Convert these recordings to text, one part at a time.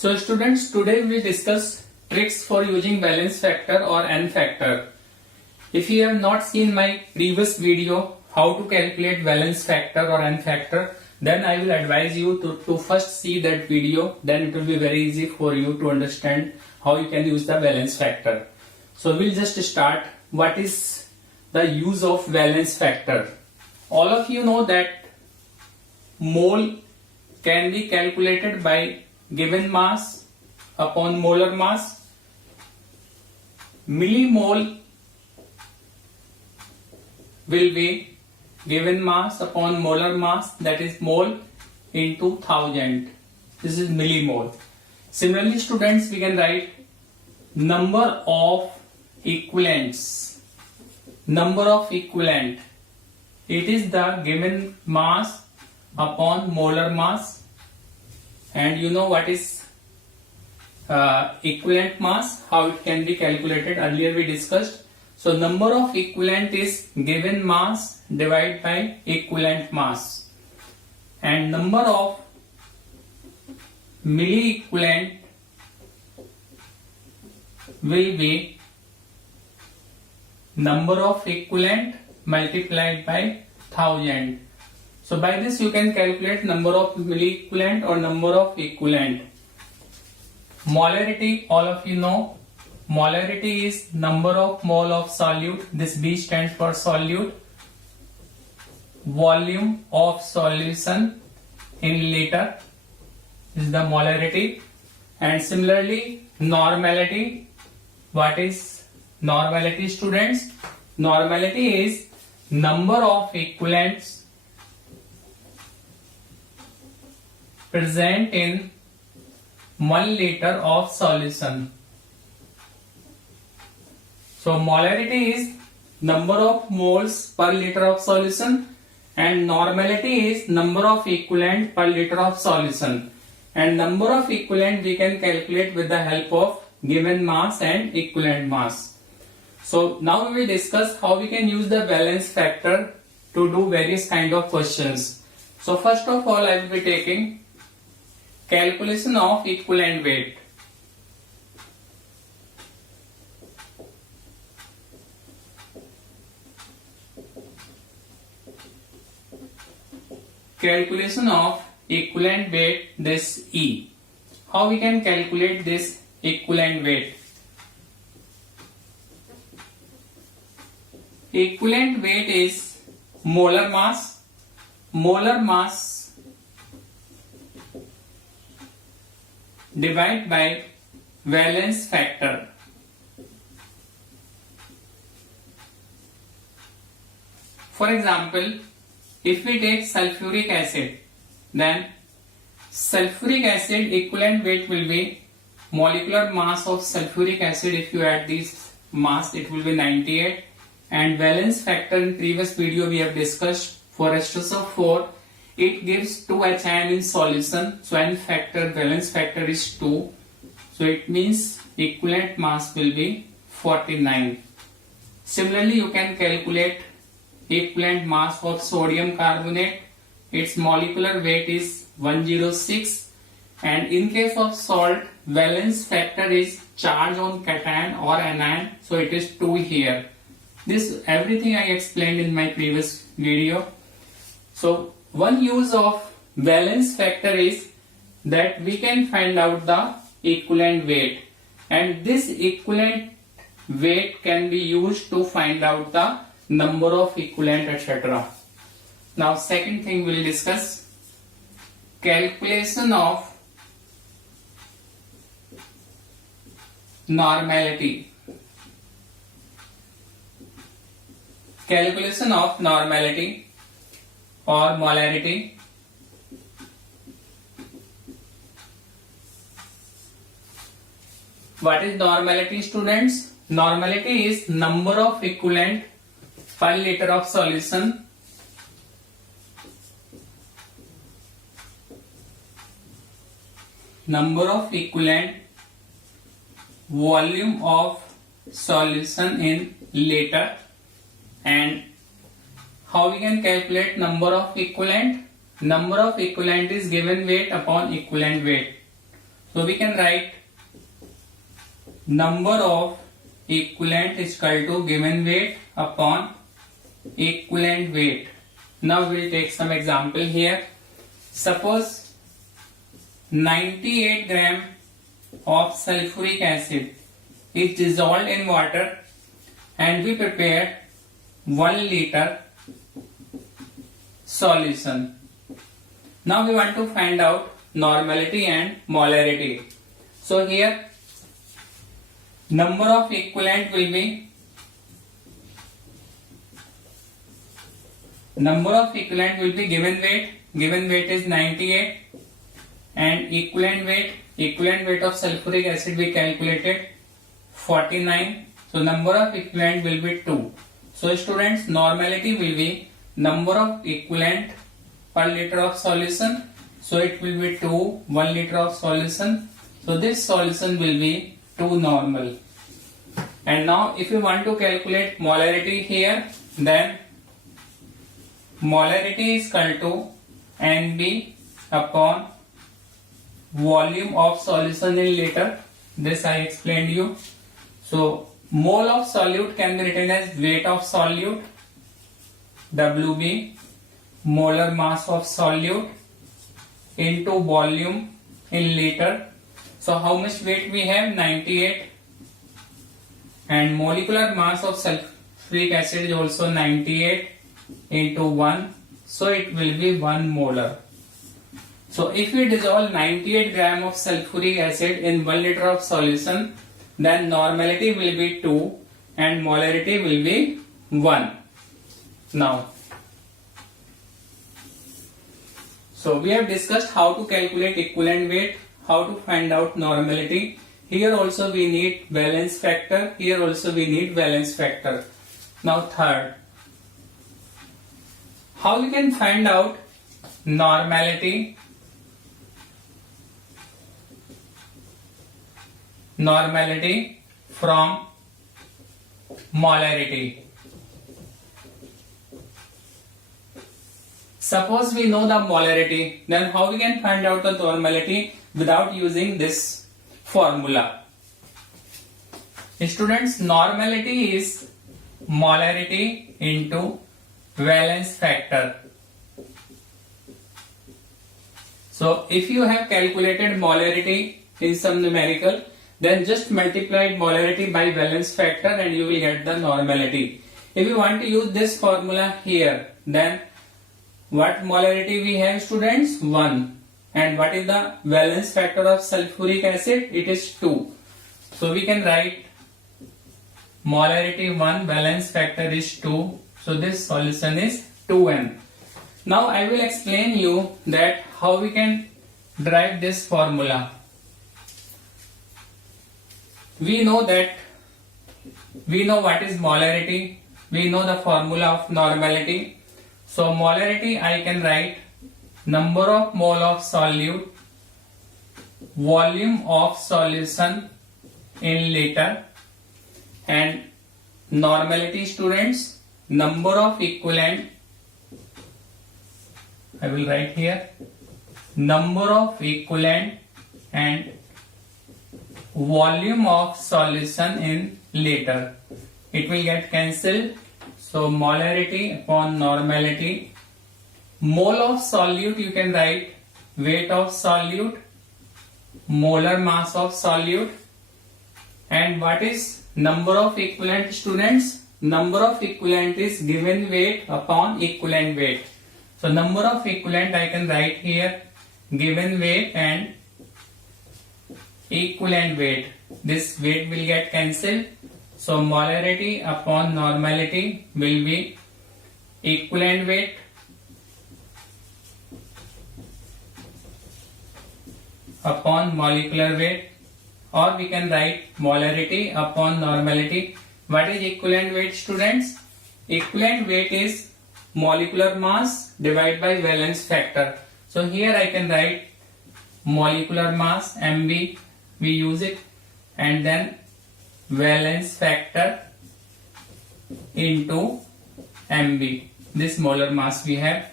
So students, today we discuss tricks for using balance factor or n factor. If you have not seen my previous video how to calculate balance factor or n factor, then I will advise you to first see that video, then it will be very easy for you to understand how you can use the balance factor. So we'll just start. What is the use of balance factor? All of you know that mole can be calculated by given mass upon molar mass. Millimole will be given mass upon molar mass, that is mole into 1000. This is millimole. Similarly students, we can write number of equivalents. Number of equivalent, it is the given mass upon molar mass, and you know what is equivalent mass, how it can be calculated. Earlier we discussed. So number of equivalent is given mass divided by equivalent mass, and number of milli-equivalent will be number of equivalent multiplied by 1000. So by this you can calculate number of milli-equivalent or number of equivalent. Molarity, all of you know. Molarity is number of mole of solute. This B stands for solute. Volume of solution in liter is the molarity. And similarly, normality. What is normality, students? Normality is number of equivalents present in 1 liter of solution. So molarity is number of moles per liter of solution, and normality is number of equivalent per liter of solution. And number of equivalent we can calculate with the help of given mass and equivalent mass. So now we will discuss how we can use the balance factor to do various kind of questions. So first of all, I will be taking calculation of equivalent weight. Calculation of equivalent weight, this E. How we can calculate this equivalent weight? Equivalent weight is molar mass. Molar mass divided by valence factor. For example, if we take sulfuric acid, then sulfuric acid equivalent weight will be molecular mass of sulfuric acid. If you add this mass, it will be 98. And valence factor, in previous video we have discussed, for H2SO4 it gives 2 HIN in solution. So n factor, valence factor is 2. So it means equivalent mass will be 49. Similarly, you can calculate equivalent mass of sodium carbonate. Its molecular weight is 106, and in case of salt, valence factor is charge on cation or anion, so it is 2 here. This everything I explained in my previous video. So one use of valence factor is that we can find out the equivalent weight, and this equivalent weight can be used to find out the number of equivalent, etc. Now second thing we will discuss, calculation of normality. Calculation of normality or molarity. What is normality, students? Normality is number of equivalent per liter of solution. Number of equivalent volume of solution in liter. And how we can calculate number of equivalent? Number of equivalent is given weight upon equivalent weight. So we can write number of equivalent is equal to given weight upon equivalent weight. Now we'll take some example here. Suppose 98 gram of sulfuric acid is dissolved in water and we prepare 1 liter solution. Now we want to find out normality and molarity. So here number of equivalent will be given weight. Given weight is 98 and equivalent weight of sulfuric acid we calculated 49. So number of equivalent will be 2. So students, normality will be number of equivalent per liter of solution. So it will be 2, 1 liter of solution. So this solution will be 2 normal. And now if you want to calculate molarity here, then molarity is equal to NB upon volume of solution in liter. This I explained you. So mole of solute can be written as weight of solute, WB, molar mass of solute into volume in liter. So how much weight we have? 98. And molecular mass of sulfuric acid is also 98 into 1. So it will be 1 molar. So if we dissolve 98 gram of sulfuric acid in 1 liter of solution, then normality will be 2 and molarity will be 1. Now, so we have discussed how to calculate equivalent weight, how to find out normality. Here also we need valence factor. Here also we need valence factor. Now third, how we can find out normality from molarity. Suppose we know the molarity, then how we can find out the normality without using this formula? Students, normality is molarity into valence factor. So if you have calculated molarity in some numerical, then just multiply molarity by valence factor and you will get the normality. If you want to use this formula here, then what molarity we have, students? 1. And what is the valence factor of sulfuric acid? It is 2. So we can write molarity 1, valence factor is 2. So this solution is 2n. Now I will explain you that how we can derive this formula. We know what is molarity. We know the formula of normality. So molarity I can write number of mole of solute, volume of solution in liter, and normality, students, number of equivalent. I will write here number of equivalent and volume of solution in liter. It will get cancelled. So molarity upon normality. Mole of solute you can write weight of solute, molar mass of solute. And what is number of equivalent, students? Number of equivalent is given weight upon equivalent weight. So number of equivalent I can write here given weight and equivalent weight. This weight will get cancelled. So molarity upon normality will be equivalent weight upon molecular weight, or we can write molarity upon normality. What is equivalent weight, students? Equivalent weight is molecular mass divided by valence factor. So here I can write molecular mass MB, we use it, and then valence factor into MB, this molar mass we have.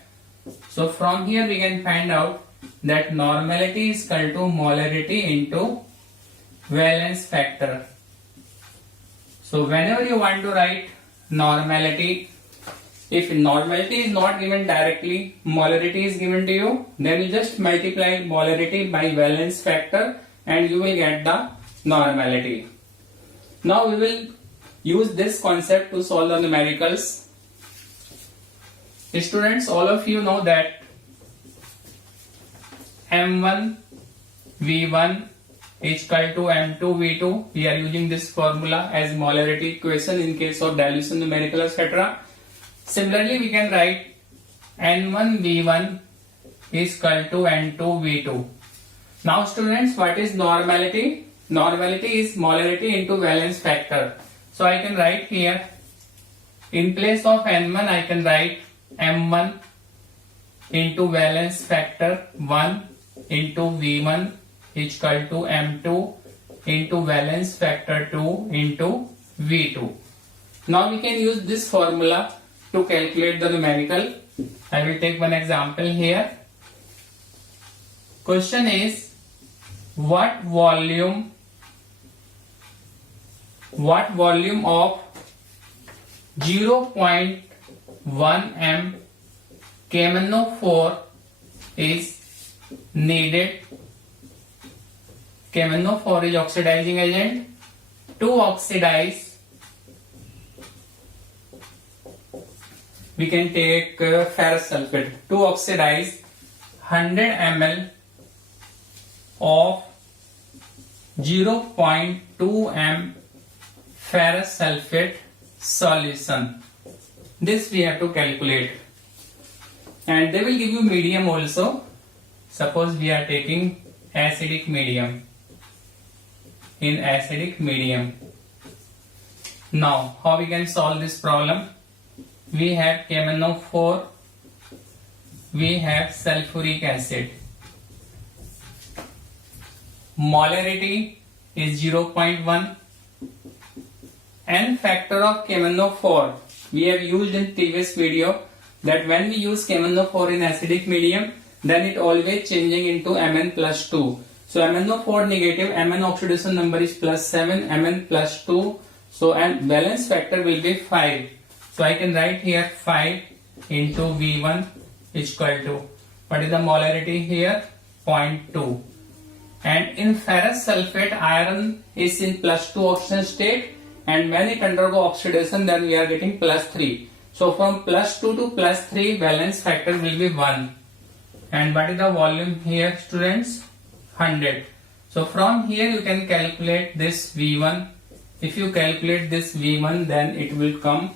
So from here we can find out that normality is equal to molarity into valence factor. So whenever you want to write normality, if normality is not given directly, molarity is given to you, then you just multiply molarity by valence factor and you will get the normality. Now we will use this concept to solve the numericals. Students, all of you know that M1 V1 is equal to M2 V2. We are using this formula as molarity equation in case of dilution, numerical, etc. Similarly, we can write N1 V1 is equal to N2 V2. Now students, what is normality? Normality is molarity into valence factor. So I can write here, in place of N1 I can write M1 into valence factor 1 into V1 is equal to M2 into valence factor 2 into V2. Now we can use this formula to calculate the numerical. I will take one example here. Question is, what volume of 0.1 m KMnO4 is needed? KMnO4 is oxidizing agent. To oxidize, we can take ferrous sulfate. To oxidize 100 ml of 0.2 m ferrous sulfate solution. This we have to calculate. And they will give you medium also. Suppose we are taking acidic medium. In acidic medium. Now, how we can solve this problem? We have KMnO4, we have sulfuric acid. Molarity is 0.1. N factor of KMnO4, we have used in previous video that when we use KMnO4 in acidic medium, then it always changing into Mn plus 2. So MnO4 negative, Mn oxidation number is plus 7, Mn plus 2. So and valence factor will be 5. So I can write here 5 into V1 is equal to, what is the molarity here? 0.2. And in ferrous sulfate, iron is in plus 2 oxidation state, and when it undergo oxidation, then we are getting plus 3. So from plus 2 to plus 3, valence factor will be 1. And what is the volume here, students? 100. So from here you can calculate this V1. If you calculate this V1, then it will come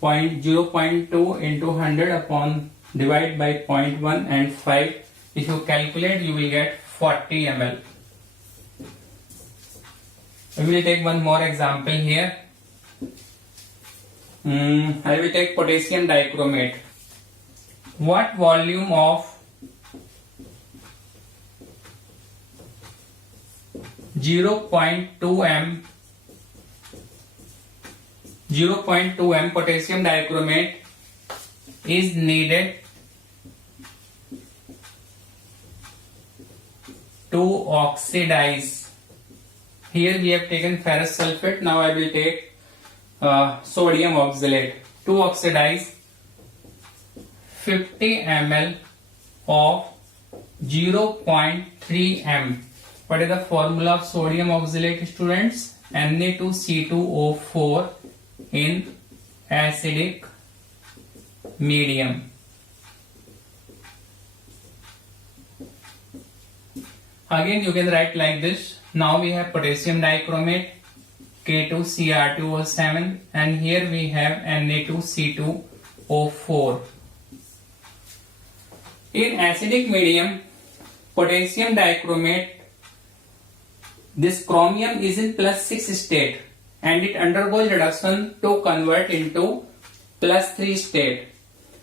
0.2 into 100 upon divide by 0.1 and 5. If you calculate, you will get 40 ml. We will take one more example here. I will take potassium dichromate. What volume of 0.2 m potassium dichromate is needed to oxidize? Here we have taken ferrous sulfate. Now I will take sodium oxalate. To oxidize 50 ml of 0.3 m. What is the formula of sodium oxalate, students? Na2C2O4 in acidic medium. Again you can write like this. Now we have potassium dichromate K2Cr2O7, and here we have Na2C2O4. In acidic medium, potassium dichromate, this chromium is in plus 6 state and it undergoes reduction to convert into plus 3 state.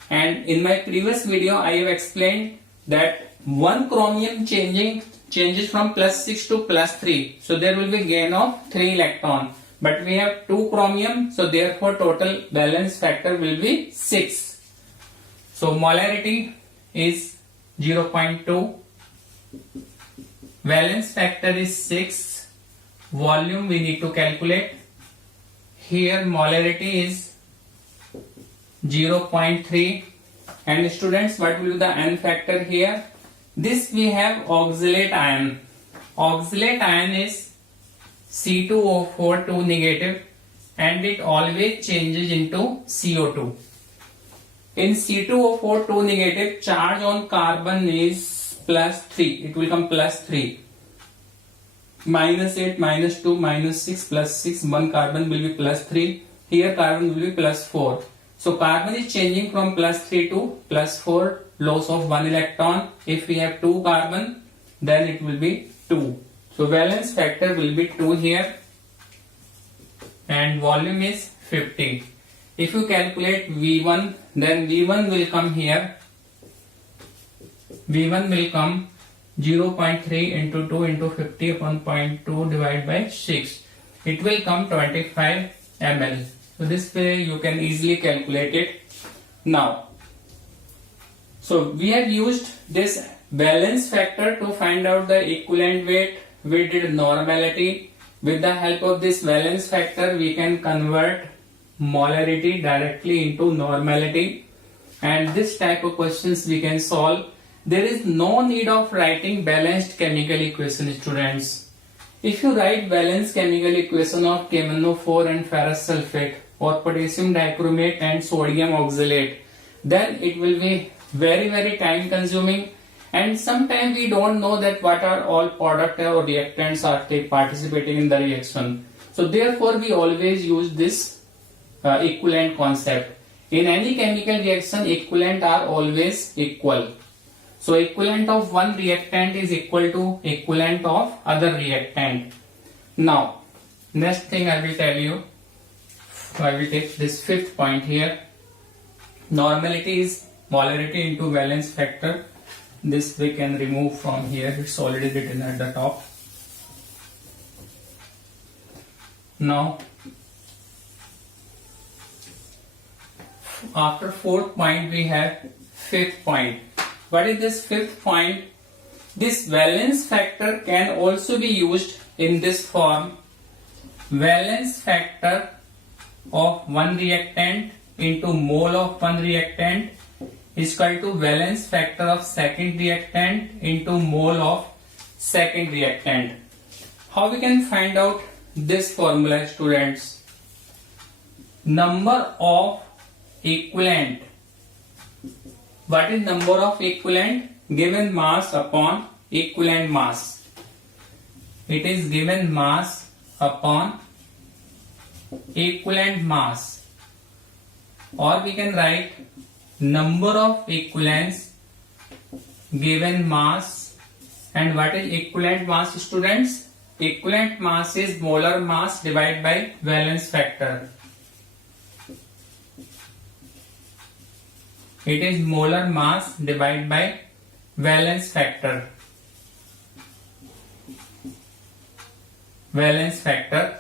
And in my previous video I have explained that one chromium changes from plus 6 to plus 3. So there will be gain of 3 electron. But we have 2 chromium, so therefore total valence factor will be 6. So molarity is 0.2 Valence factor is 6. Volume we need to calculate. Here molarity is 0.3. And students, what will be the N factor here? This we have oxalate ion. Oxalate ion is C2O4 2 negative, and it always changes into CO2. In C2O4 2 negative, charge on carbon is +3. It will come +3. -8, -2, -6, +6. One carbon will be +3. Here carbon will be +4. So carbon is changing from +3 to +4. Loss of 1 electron. If we have 2 carbon, then it will be 2. So valence factor will be 2 here. And volume is 50. If you calculate V1, then V1 will come here. V1 will come 0.3 into 2 into 50 upon 0.2 divided by 6. It will come 25 ml. So this way you can easily calculate it. Now, so we have used this valence factor to find out the equivalent weight. We did normality. With the help of this valence factor, we can convert molarity directly into normality. And this type of questions we can solve. There is no need of writing balanced chemical equation, students. If you write balanced chemical equation of KMnO4 and ferrous sulfate or potassium dichromate and sodium oxalate, then it will be very time consuming, and sometimes we don't know that what are all product or reactants are participating in the reaction. So therefore we always use this equivalent concept. In any chemical reaction, equivalent are always equal. So equivalent of one reactant is equal to equivalent of other reactant. Now, next thing I will tell you, I will take this 5th point here. Normality is molarity into valence factor. This we can remove from here. It's already written at the top. Now, after 4th point, we have 5th point. What is this 5th point? This valence factor can also be used in this form. Valence factor of one reactant into mole of one reactant is equal to valence factor of second reactant into mole of second reactant. How we can find out this formula, students? Number of equivalent. What is number of equivalent? Given mass upon equivalent mass. It is given mass upon equivalent mass. Or we can write number of equivalents given mass. And what is equivalent mass, students? Equivalent mass is molar mass divided by valence factor. It is molar mass divided by valence factor. Valence factor.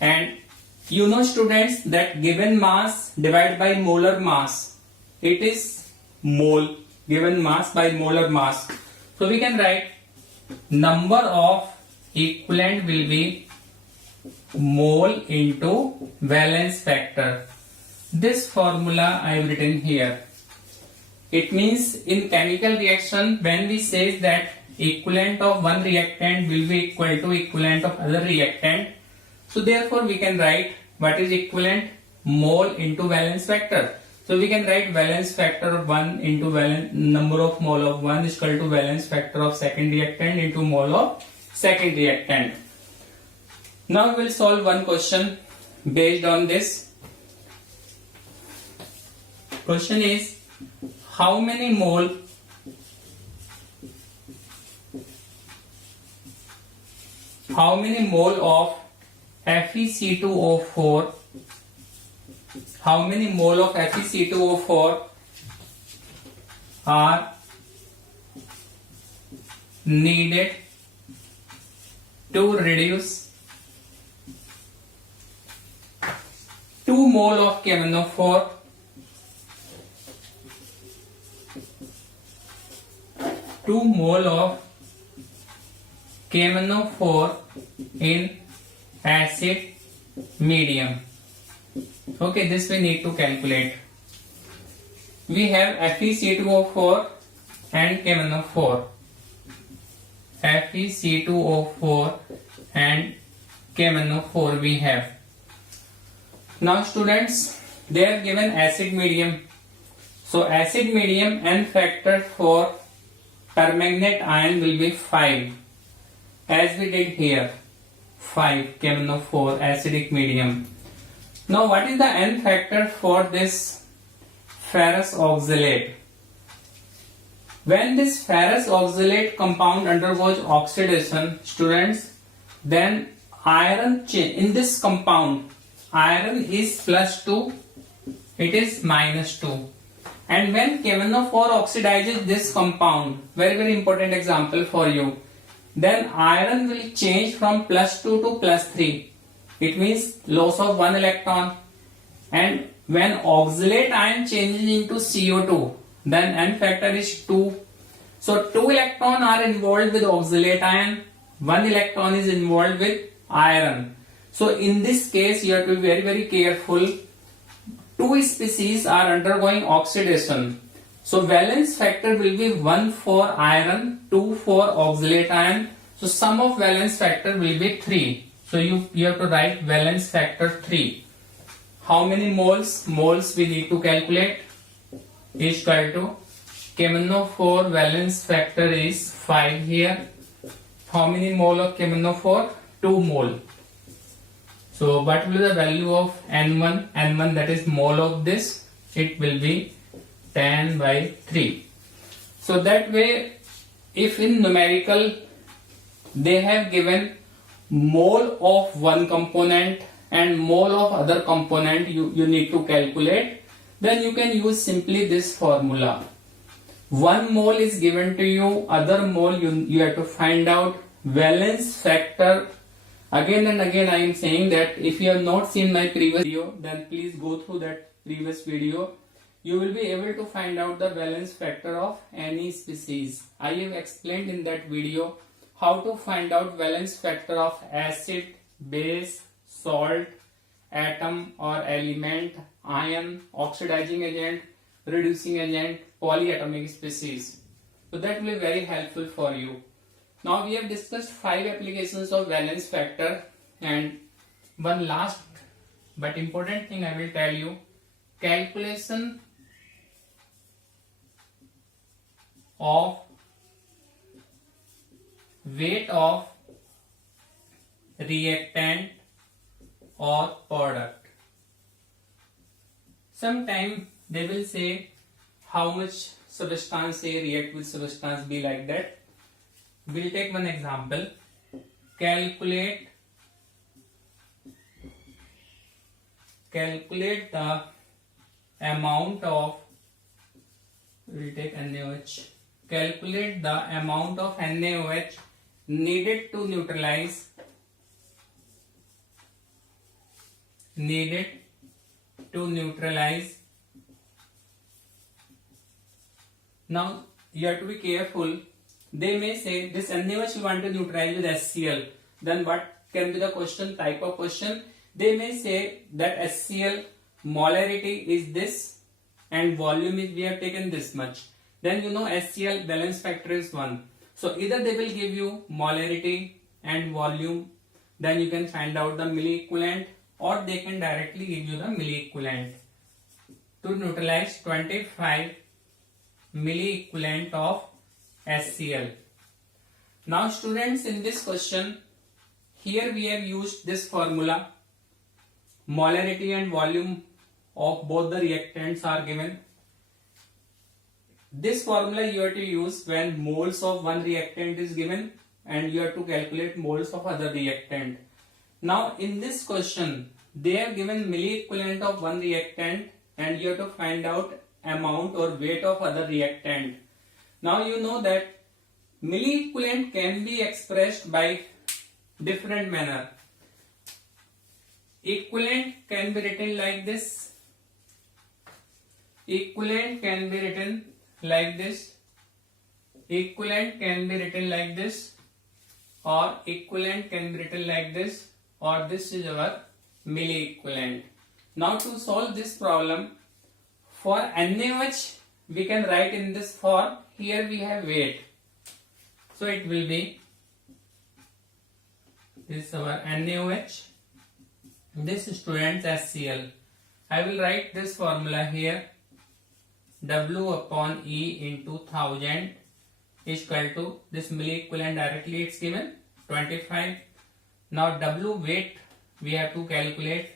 And you know, students, that given mass divided by molar mass, it is mole. Given mass by molar mass. So we can write number of equivalent will be mole into valence factor. This formula I have written here. It means in chemical reaction, when we say that equivalent of one reactant will be equal to equivalent of other reactant, so therefore we can write what is equivalent? Mole into valence factor. So we can write valence factor of 1 into valence number of mole of 1 is equal to valence factor of second reactant into mole of second reactant. Now we will solve one question based on this. Question is, how many mole of FeC2O4 are needed to reduce 2 mole of KMnO4 2 mole of KMnO4 in acid medium. Okay, this we need to calculate. We have FeC2O4 and KMnO4. FeC2O4 and KMnO4 we have. Now students, they are given acid medium. So acid medium N factor for permanganate ion will be 5, as we did here. 5 KMnO4 acidic medium. Now what is the N factor for this ferrous oxalate? When this ferrous oxalate compound undergoes oxidation, students, then iron in this compound, iron is +2, it is -2. And when KMnO4 oxidizes this compound, very important example for you, then iron will change from +2 to +3. It means loss of 1 electron. And when oxalate ion changes into CO2, then N factor is 2. So 2 electrons are involved with oxalate ion, 1 electron is involved with iron. So in this case you have to be very careful. 2 species are undergoing oxidation. So valence factor will be 1 for iron, 2 for oxalate ion. So sum of valence factor will be 3. So you have to write valence factor 3. How many moles? Moles we need to calculate. Is equal to KMnO4 valence factor is 5 here. How many mole of KMnO4? 2 mole. So what will be the value of N1? N1, that is mole of this. It will be 10/3. So that way, if in numerical they have given mole of one component and mole of other component you need to calculate, then you can use simply this formula. 1 mole is given to you, other mole you have to find out valence factor. Again and again I am saying that if you have not seen my previous video, then please go through that previous video. You will be able to find out the valence factor of any species. I have explained in that video how to find out valence factor of acid, base, salt, atom or element, ion, oxidizing agent, reducing agent, polyatomic species. So that will be very helpful for you. Now we have discussed 5 applications of valence factor, and one last but important thing I will tell you: calculation of weight of reactant or product. Sometime they will say how much substance A react with substance B, like that. We'll take one example. Calculate the amount of, we'll take NaOH. Calculate the amount of NaOH needed to neutralize Now you have to be careful. They may say this NaOH we want to neutralize with HCl. Then what can be the question, type of question? They may say that HCl molarity is this and volume is, we have taken this much. Then you know HCl valence factor is 1. So either they will give you molarity and volume, then you can find out the milliequivalent, or they can directly give you the milliequivalent. To neutralize 25 milliequivalent of HCl. Now students, in this question, here we have used this formula. Molarity and volume of both the reactants are given. This formula you have to use when moles of one reactant is given and you have to calculate moles of other reactant. Now in this question, they have given milliequivalent of one reactant and you have to find out amount or weight of other reactant. Now you know that milliequivalent can be expressed by different manner. Equivalent can be written like this. Equivalent can be written like this. Equivalent can be written like this. or equivalent can be written like this, or this is our milli-equivalent. Now to solve this problem, for NaOH we can write in this form. Here we have weight, so it will be this is our NaOH, this student's HCl. I will write this formula here. W upon E into 1000 is equal to this milli-equivalent directly it's given 25. Now W weight we have to calculate.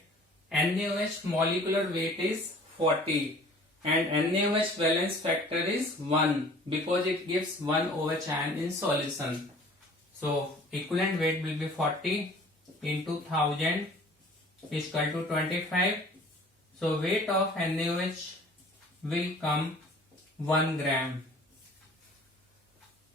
NaOH molecular weight is 40 and NaOH valence factor is 1 because it gives 1 OH ion in solution. So equivalent weight will be 40 into 1000 is equal to 25. So weight of NaOH will come 1 gram.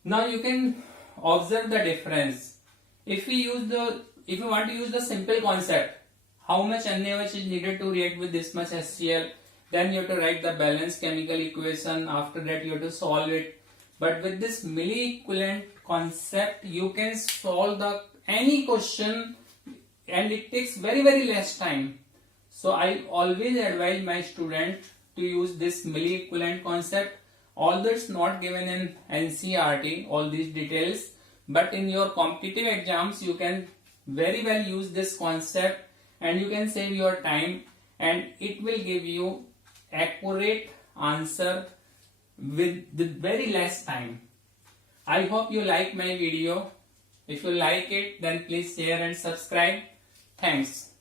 Now you can observe the difference. If we want to use the simple concept, how much NaOH is needed to react with this much HCl, then you have to write the balanced chemical equation. After that you have to solve it. But with this milli-equivalent concept, you can solve any question and it takes very less time. So I always advise my student to use this milli-equivalent concept. Although it's not given in NCERT, all these details, but in your competitive exams you can very well use this concept and you can save your time and it will give you accurate answer with the very less time. I hope you like my video. If you like it, then please share and subscribe. Thanks.